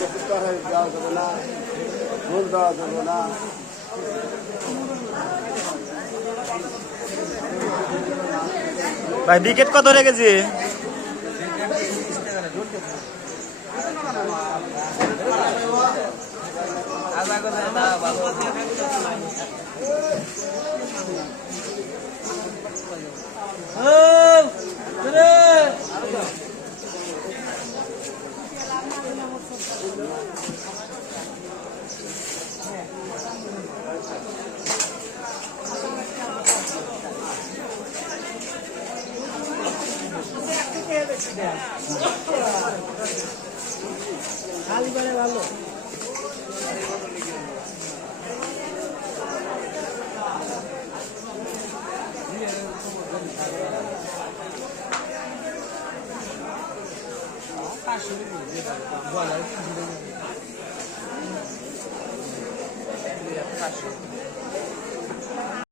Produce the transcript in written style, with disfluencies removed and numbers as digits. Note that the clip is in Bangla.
দেওয়া যাবে না, ভুল দেওয়া যাবে না। ভাই বিকেট কত রেখেছি? ভালো বলা